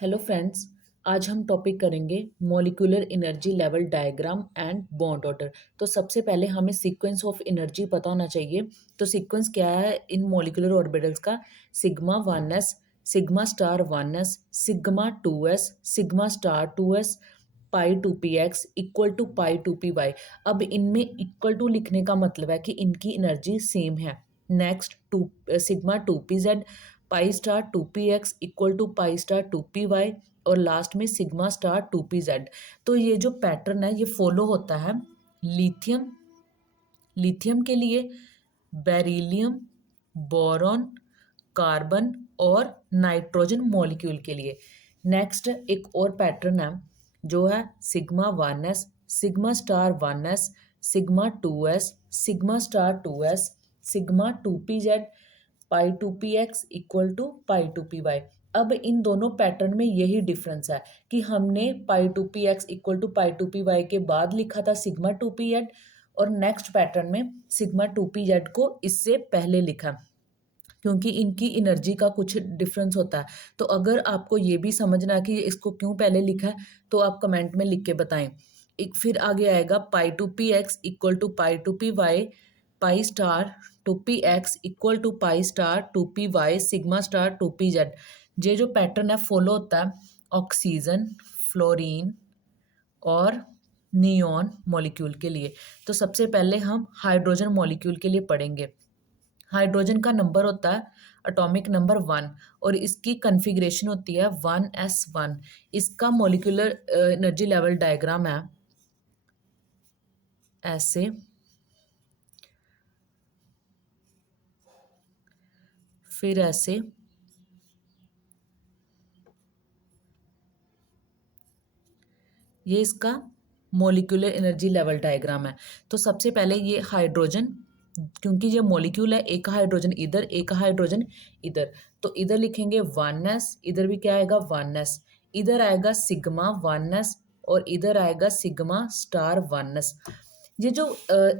Hello friends. आज हम topic करेंगे molecular energy level diagram and bond order. तो सबसे पहले हमें सीक्वेंस ऑफ एनर्जी पता होना चाहिए। तो सीक्वेंस क्या है इन मॉलिक्यूलर ऑर्बिटल्स का? Sigma 1s, sigma star 1s, sigma 2s, sigma star 2s, pi 2px equal to pi 2py। अब इनमें इक्वल टू लिखने का मतलब है कि इनकी एनर्जी सेम है। Next to sigma 2pz, pi star 2px equal to pi star 2py, और लास्ट में सिग्मा स्टार 2pz। तो ये जो पैटर्न है ये फॉलो होता है लिथियम लिथियम के लिए, बेरिलियम, बोरॉन, कार्बन और नाइट्रोजन मॉलिक्यूल के लिए। नेक्स्ट एक और पैटर्न है जो है sigma 1s, sigma star 1s, sigma 2s, sigma star 2s, sigma 2pz, pi 2px equal to pi 2py। अब इन दोनों पैटर्न में यही डिफरेंस है कि हमने पाई 2px equal to pi 2py के बाद लिखा था सिग्मा 2pz, और नेक्स्ट पैटर्न में सिग्मा 2pz को इससे पहले लिखा, क्योंकि इनकी एनर्जी का कुछ डिफरेंस होता है। तो अगर आपको ये भी समझना है कि इसको क्यों पहले लिखा है तो आप कमेंट में लिख के बताएं। एक फिर आगे आएगा pi 2px equal to pi 2py, pi star 2px equal to pi star 2py, sigma star 2pz। ये जो पैटर्न है फॉलो होता है ऑक्सीजन, फ्लोरीन और नियॉन मॉलिक्यूल के लिए। तो सबसे पहले हम हाइड्रोजन मॉलिक्यूल के लिए पढ़ेंगे। हाइड्रोजन का नंबर होता है एटॉमिक नंबर 1, और इसकी कन्फिग्रेशन होती है 1s1। इसका मॉलिक्यूलर एनर्जी लेवल डायग्राम है ऐसे, फिर ऐसे, ये इसका मॉलिक्यूलर एनर्जी लेवल डायग्राम है। तो सबसे पहले ये हाइड्रोजन, क्योंकि ये मॉलिक्यूल है, एक हाइड्रोजन इधर एक हाइड्रोजन इधर, तो इधर लिखेंगे 1s, इधर भी क्या आएगा 1s, इधर आएगा सिग्मा 1s और इधर आएगा सिग्मा स्टार 1s। ये जो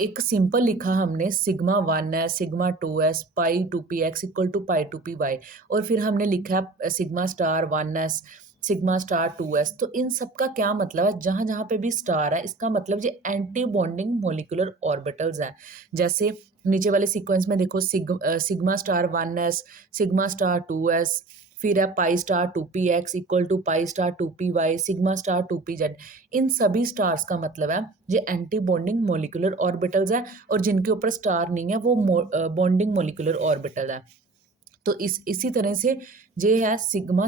एक सिंपल लिखा हमने sigma 1s, sigma 2s, pi 2px equal to pi 2py, और फिर हमने लिखा sigma star 1s, sigma star 2s। तो इन सब का क्या मतलब है? जहां जहां पे भी स्टार है इसका मतलब ये एंटी बॉन्डिंग मॉलिक्यूलर ऑर्बिटल्स है। जैसे नीचे वाले सीक्वेंस में देखो sigma star 1s, sigma star 2s, फिर है pi star 2px equal to pi star 2py, sigma star 2pz। इन सभी स्टार्स का मतलब है ये एंटी बॉन्डिंग मॉलिक्यूलर ऑर्बिटल्स है, और जिनके ऊपर स्टार नहीं है वो बॉन्डिंग मॉलिक्यूलर ऑर्बिटल है। तो इसी तरह से ये है सिग्मा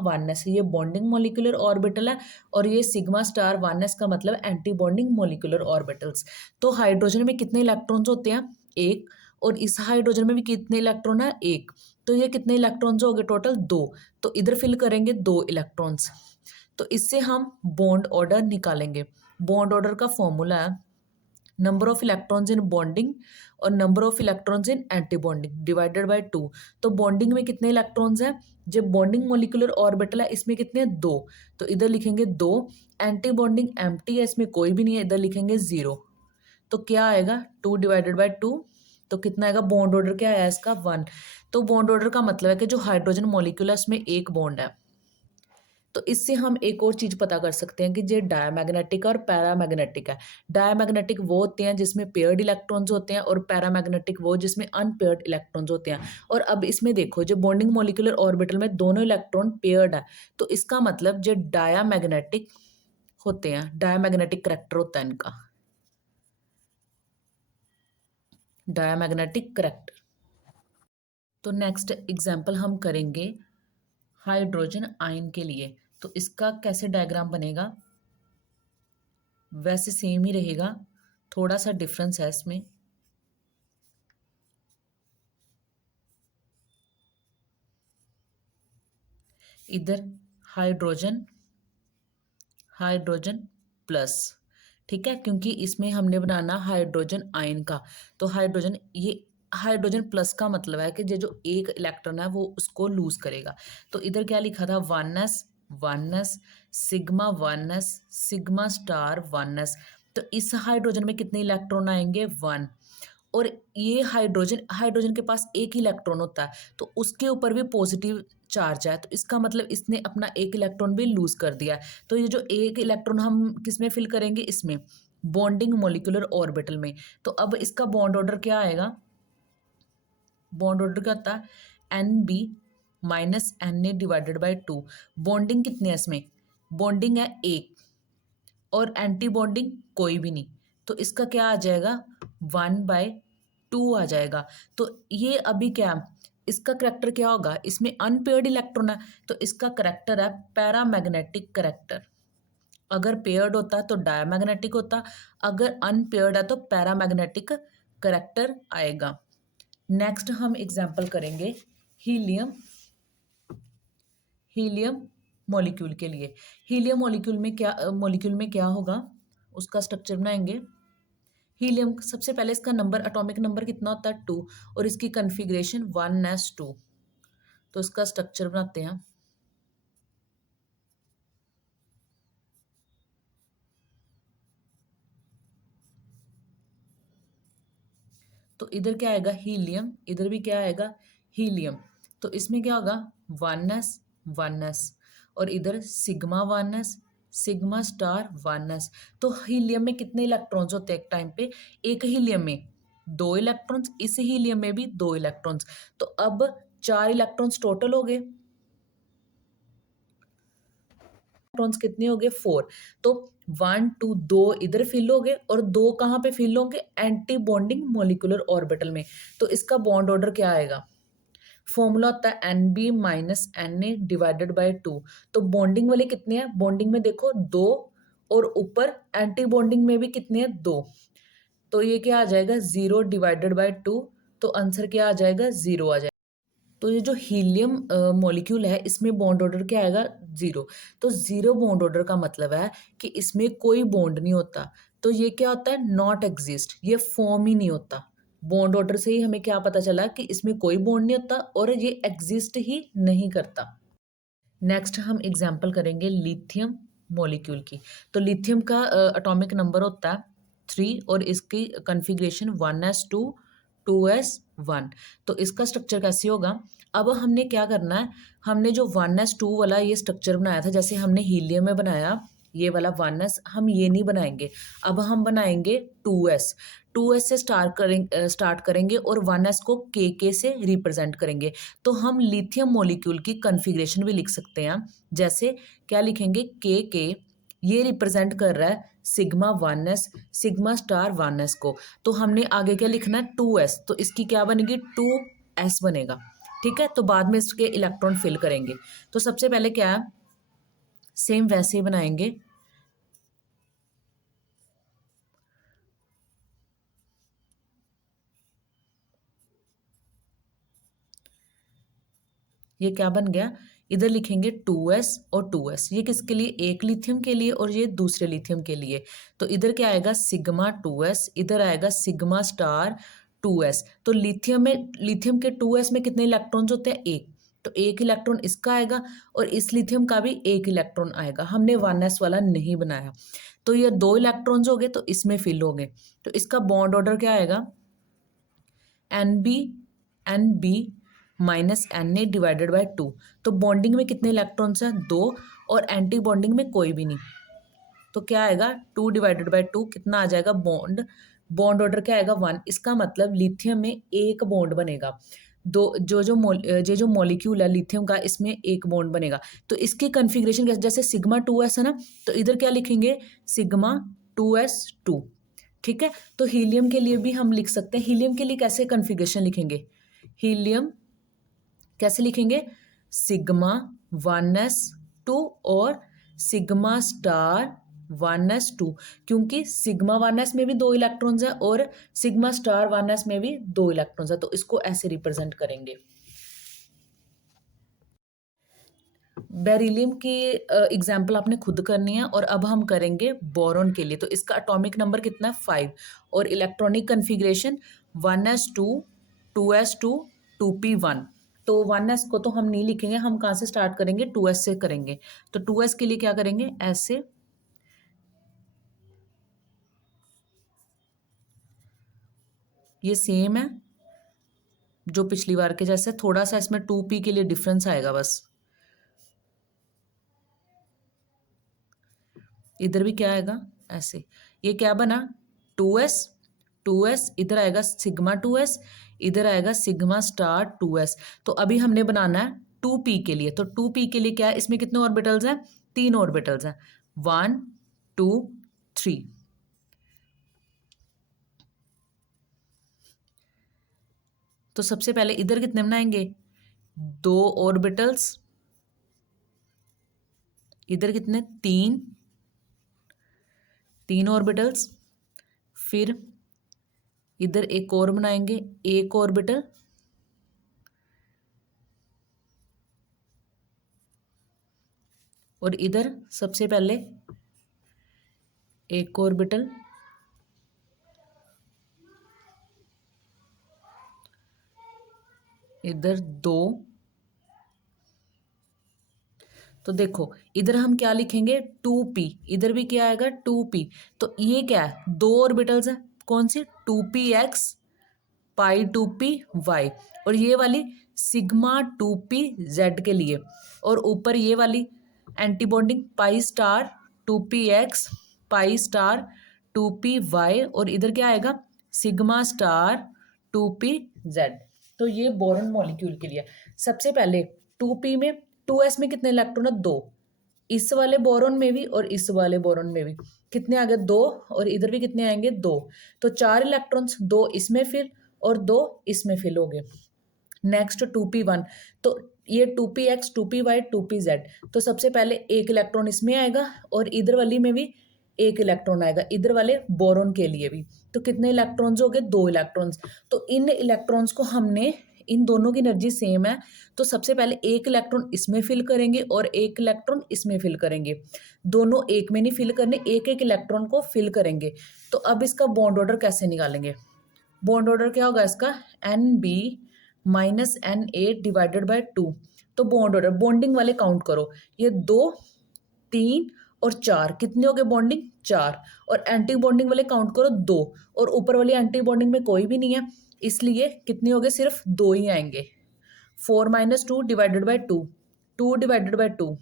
1s, ये बॉन्डिंग मॉलिक्यूलर ऑर्बिटल है, और ये सिग्मा स्टार 1s का मतलब एंटी बॉन्डिंग मॉलिक्यूलर ऑर्बिटल्स। तो हाइड्रोजन में कितने इलेक्ट्रॉन्स होते हैं? एक। और इस हाइड्रोजन में भी कितने इलेक्ट्रॉन है? एक। तो ये कितने इलेक्ट्रॉन्स हो गए टोटल? दो। तो इधर फिल करेंगे दो इलेक्ट्रॉन्स। तो इससे हम बॉन्ड ऑर्डर निकालेंगे। बॉन्ड ऑर्डर का फॉर्मूला है number of electrons in bonding और number of electrons in anti bonding divided by 2। तो बॉन्डिंग में कितने इलेक्ट्रॉन्स हैं? जब बॉन्डिंग मॉलिक्यूलर ऑर्बिटल है इसमें कितने हैं? दो। तो इधर लिखेंगे दो। एंटी बॉन्डिंग एम्प्टी है, इसमें कोई भी नहीं है, इधर लिखेंगे जीरो। तो क्या आएगा? 2 डिवाइडेड बाय 2। तो कितना आएगा? बॉन्ड ऑर्डर क्या है इसका? 1। तो बॉन्ड ऑर्डर का मतलब है कि जो हाइड्रोजन मॉलिक्यूल है उसमें एक बॉन्ड है। तो इससे हम एक और चीज पता कर सकते हैं कि ये डायमैग्नेटिक और पैरामैग्नेटिक है। डायमैग्नेटिक वो होते हैं जिसमें पेयर्ड इलेक्ट्रॉन्स होते हैं, और पैरामैग्नेटिक वो जिसमें अनपेयर्ड इलेक्ट्रॉन्स होते हैं। और अब इसमें देखो जो बॉन्डिंग मॉलिक्यूलर ऑर्बिटल में दोनों इलेक्ट्रॉन पेयर्ड है, तो इसका मतलब जो डायमैग्नेटिक होते हैं, डायमैग्नेटिक करैक्टर होता है इनका, डायमैग्नेटिक करैक्टर। तो नेक्स्ट एग्जाम्पल हम करेंगे हाइड्रोजन आयन के लिए। तो इसका कैसे डायग्राम बनेगा? वैसे सेम ही रहेगा, थोड़ा सा डिफरेंस है इसमें। इधर हाइड्रोजन, हाइड्रोजन प्लस, ठीक है, क्योंकि इसमें हमने बनाना हाइड्रोजन आयन का। तो हाइड्रोजन, ये हाइड्रोजन प्लस का मतलब है कि ये जो एक इलेक्ट्रॉन है वो उसको लूज करेगा। तो इधर क्या लिखा था? 1s, 1s, sigma 1s, sigma star 1s। तो इस हाइड्रोजन में कितने इलेक्ट्रॉन आएंगे? 1। और ये हाइड्रोजन, हाइड्रोजन के पास एक ही इलेक्ट्रॉन होता है, तो उसके ऊपर भी पॉजिटिव चार्ज है, तो इसका मतलब इसने अपना एक इलेक्ट्रॉन भी लूज कर दिया है। तो ये जो एक इलेक्ट्रॉन हम किस में फिल करेंगे, इसमें बॉन्डिंग मॉलिक्यूलर ऑर्बिटल में। तो अब इसका बॉन्ड ऑर्डर क्या आएगा, बॉन्ड ऑर्डर क्या होता है, N B minus N A divided by two. Bonding कितनी है इसमें, बॉन्डिंग है एक, और एंटी बॉन्डिंग कोई भी नहीं, तो इसका क्या आ जाएगा, 1/2 आ जाएगा। तो ये अभी क्या, इसका करैक्टर क्या होगा, इसमें अनपेयर्ड इलेक्ट्रॉन है, तो इसका करैक्टर है पैरामैग्नेटिक करैक्टर। अगर पेयर्ड होता तो डायमैग्नेटिक होता, अगर अनपेयर्ड है तो पैरामैग्नेटिक करैक्टर आएगा। नेक्स्ट हम एग्जाम्पल करेंगे हीलियम, हीलियम मॉलिक्यूल के लिए। हीलियम मॉलिक्यूल में क्या होगा, उसका स्ट्रक्चर बनाएंगे। हीलियम सबसे पहले इसका नंबर, एटॉमिक नंबर कितना होता है 2, और इसकी कन्फिग्रेशन 1s2। तो इसका स्ट्रक्चर बनाते हैं। तो इधर क्या आएगा, हीलियम, इधर भी क्या आएगा, हीलियम। तो इसमें क्या होगा, 1s और इधर sigma 1s sigma star 1s। तो हीलियम में कितने इलेक्ट्रॉन्स होते हैं एक टाइम पे, एक हीलियम में 2 इलेक्ट्रॉन्स, इस हीलियम में भी 2 इलेक्ट्रॉन्स। तो अब 4 इलेक्ट्रॉन्स टोटल हो गए, इलेक्ट्रॉन्स कितने हो गए, 4। तो 1 2 2 इधर फिल हो गए, और 2 कहाँ पे फिल होंगे, एंटी बॉन्डिंग मोलिकुलर ऑर्बिटल में। तो इसका बॉन्ड ऑर्डर क्या आएगा, फॉर्मूला होता है N B minus N A divided by 2। तो बॉन्डिंग वाले कितने हैं, बॉन्डिंग में देखो 2, और ऊपर एंटी बॉन्डिंग में भी कितने हैं, 2। तो ये क्या आ जाएगा, 0 डिवाइडेड बाई 2। तो आंसर क्या आ जाएगा, 0 आ जाएगा। तो ये जो हीलियम मॉलिक्यूल है, इसमें बॉन्ड ऑर्डर क्या आएगा, 0। तो 0 बॉन्ड ऑर्डर का मतलब है कि इसमें कोई बॉन्ड नहीं होता। तो ये क्या होता है, नॉट एग्जिस्ट, ये फॉर्म ही नहीं होता। बॉन्ड ऑर्डर से ही हमें क्या पता चला कि इसमें कोई बॉन्ड नहीं होता और ये एग्जिस्ट ही नहीं करता। नेक्स्ट हम एग्जाम्पल करेंगे लिथियम मॉलिक्यूल की। तो लिथियम का एटॉमिक नंबर होता है 3, और इसकी कन्फिग्रेशन 1s2 2s1। तो इसका स्ट्रक्चर कैसे होगा, अब हमने क्या करना है, हमने जो 1s2 वाला ये स्ट्रक्चर बनाया था, जैसे हमने हीलियम में बनाया ये वाला 1s, हम ये नहीं बनाएंगे। अब हम बनाएंगे 2s से स्टार्ट करेंगे और 1s को के से रिप्रेजेंट करेंगे। तो हम लिथियम मॉलिक्यूल की कन्फिग्रेशन भी लिख सकते हैं, जैसे क्या लिखेंगे, के ये रिप्रेजेंट कर रहा है sigma 1s sigma star 1s को। तो हमने आगे क्या लिखना है, 2s, तो इसकी क्या बनेगी, 2s बनेगा। ठीक है, तो बाद में इसके इलेक्ट्रॉन फिल करेंगे। तो सबसे पहले क्या है, सेम वैसे ही बनाएंगे। ये क्या बन गया, इधर लिखेंगे 2s और 2s, ये किसके लिए, एक लिथियम के लिए और ये दूसरे लिथियम के लिए। तो इधर क्या आएगा, सिग्मा 2s, इधर आएगा सिग्मा स्टार 2s। तो लिथियम के 2s में कितने इलेक्ट्रॉन्स होते हैं, एक। तो एक इलेक्ट्रॉन इसका आएगा और इस लिथियम का भी एक इलेक्ट्रॉन आएगा, हमने 1s वाला नहीं बनाया। तो ये 2 इलेक्ट्रॉन्स हो गए, तो इसमें फिल हो गए। तो इसका बॉन्ड ऑर्डर क्या आएगा, N B minus N A divided by 2। तो बॉन्डिंग में कितने इलेक्ट्रॉन्स हैं, 2, और एंटी बॉन्डिंग में कोई भी नहीं। तो क्या आएगा, 2 डिवाइडेड बाई 2 कितना आ जाएगा, बॉन्ड ऑर्डर क्या आएगा, 1। इसका मतलब लिथियम में एक बॉन्ड बनेगा। दो जो मॉलिक्यूल है लिथियम का, इसमें एक बॉन्ड बनेगा। तो इसकी कन्फिग्रेशन कैसे, जैसे सिग्मा 2s है ना, तो इधर क्या लिखेंगे, सिग्मा 2s2। ठीक है, तो हीलियम के लिए भी हम लिख सकते हैं। हीलियम के लिए कैसे कन्फिग्रेशन लिखेंगे, हीलियम कैसे लिखेंगे, सिग्मा 1s2 और सिग्मा स्टार 1s2, क्योंकि सिग्मा 1s में भी 2 इलेक्ट्रॉन्स है और सिग्मा स्टार 1s में भी 2 इलेक्ट्रॉन्स है। तो इसको ऐसे रिप्रेजेंट करेंगे। बेरिलियम की एग्जाम्पल आपने खुद करनी है, और अब हम करेंगे बोरॉन के लिए। तो इसका एटॉमिक नंबर कितना है, 5, और electronic configuration 1s2 2s2 2p1। तो 1s को तो हम नहीं लिखेंगे, हम कहाँ से स्टार्ट करेंगे, 2s से करेंगे। तो 2s के लिए क्या करेंगे, ऐसे, ये सेम है जो पिछली बार के जैसे, थोड़ा सा इसमें 2p के लिए डिफरेंस आएगा बस। इधर भी क्या आएगा ऐसे, ये क्या बना 2s, 2s इधर आएगा सिग्मा 2s, इधर आएगा सिग्मा स्टार 2s। तो अभी हमने बनाना है 2p के लिए, तो 2p के लिए क्या है, इसमें कितने ऑर्बिटल्स हैं, 3 ऑर्बिटल्स हैं, 1 2 3। तो सबसे पहले इधर कितने बनाएंगे, 2 ऑर्बिटल्स, इधर कितने 3, 3 ऑर्बिटल्स, फिर इधर एक और बनाएंगे 1 ऑर्बिटल, और इधर सबसे पहले 1 ऑर्बिटल, इधर 2। तो देखो इधर हम क्या लिखेंगे 2p, इधर भी क्या आएगा 2p। तो ये क्या है, 2 ऑर्बिटल्स है, कौन सी 2px पाई 2py, और ये वाली सिग्मा 2pz के लिए, और ऊपर ये वाली एंटी बॉन्डिंग पाई स्टार 2px पाई स्टार 2py, और इधर क्या आएगा सिग्मा स्टार 2pz। तो ये बोरॉन मॉलिक्यूल के लिए सबसे पहले 2p में 2s में कितने इलेक्ट्रॉन है, 2, इस वाले बोरॉन में भी और इस वाले बोरॉन में भी कितने आ गए, 2, और इधर भी कितने आएंगे 2। तो 4 इलेक्ट्रॉन्स, 2 इसमें फिल और 2 इसमें फिल हो गए। नेक्स्ट 2p1, तो ये 2px 2py 2pz, तो सबसे पहले एक इलेक्ट्रॉन इसमें आएगा और इधर वाली में भी एक इलेक्ट्रॉन आएगा, इधर वाले बोरॉन के लिए भी। तो कितने इलेक्ट्रॉन्स हो गए, 2 इलेक्ट्रॉन्स। तो इन इलेक्ट्रॉन्स को हमने, इन दोनों की एनर्जी सेम है, तो सबसे पहले एक इलेक्ट्रॉन इसमें फिल करेंगे और एक इलेक्ट्रॉन इसमें फिल करेंगे, दोनों एक में नहीं फिल करने, एक एक इलेक्ट्रॉन को फिल करेंगे। तो अब इसका बॉन्ड ऑर्डर कैसे निकालेंगे, बॉन्ड ऑर्डर क्या होगा इसका, NB minus NA divided by 2। तो बॉन्ड ऑर्डर, बॉन्डिंग वाले काउंट करो, ये 2 3 और 4, कितने हो गए बॉन्डिंग 4, और एंटी बॉन्डिंग वाले काउंट करो 2, और ऊपर वाली एंटी बॉन्डिंग में कोई भी नहीं है, इसलिए कितने हो गए, सिर्फ 2 ही आएंगे। 4 minus 2 divided by 2, 2 divided by 2,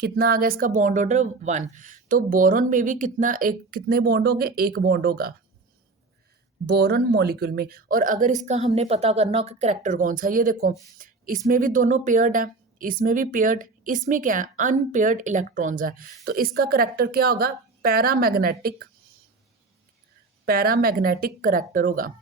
कितना आ गया इसका बॉन्ड ऑर्डर 1। तो बोरॉन में भी कितना, एक कितने बॉन्ड होंगे, एक बॉन्ड होगा बोरॉन मॉलिक्यूल में। और अगर इसका हमने पता करना हो कि करेक्टर कौन सा, ये देखो इसमें भी दोनों पेयर्ड है, इसमें भी पेयर्ड, इसमें क्या है अनपेयर्ड इलेक्ट्रॉन्स है, तो इसका करेक्टर क्या होगा, पैरामैग्नेटिक, पैरामैग्नेटिक करेक्टर होगा।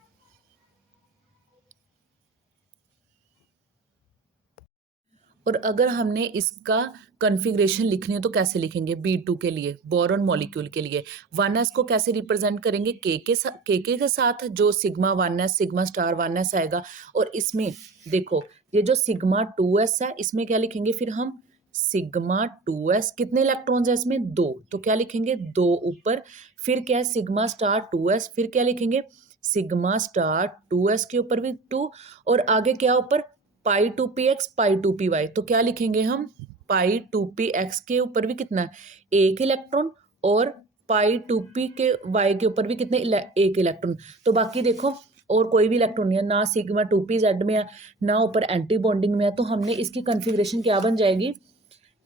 और अगर हमने इसका कॉन्फ़िगरेशन लिखनी है तो कैसे लिखेंगे, B2 के लिए बोरॉन मॉलिक्यूल के लिए 1s को कैसे रिप्रेजेंट करेंगे, के साथ जो sigma 1s sigma star 1s आएगा। और इसमें देखो ये जो सिग्मा 2s है, इसमें क्या लिखेंगे फिर हम, सिग्मा 2s, कितने इलेक्ट्रॉन्स है इसमें 2, तो क्या लिखेंगे 2 ऊपर, फिर क्या है सिग्मा स्टार 2s, फिर क्या लिखेंगे सिग्मा स्टार 2s के ऊपर भी 2, और आगे क्या ऊपर पाई 2px पाई 2py, तो क्या लिखेंगे हम पाई 2px के ऊपर भी कितना, एक इलेक्ट्रॉन, और पाई 2p के y के ऊपर भी कितने, एक इलेक्ट्रॉन। तो बाकी देखो और कोई भी इलेक्ट्रॉन नहीं है, ना सिग्मा 2pz में है, ना ऊपर एंटी बॉन्डिंग में है। तो हमने इसकी कन्फिग्रेशन क्या बन जाएगी,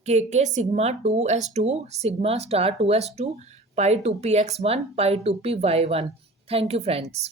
के sigma 2s2 sigma star 2s2 pi 2px1 pi 2py1। Thank you friends.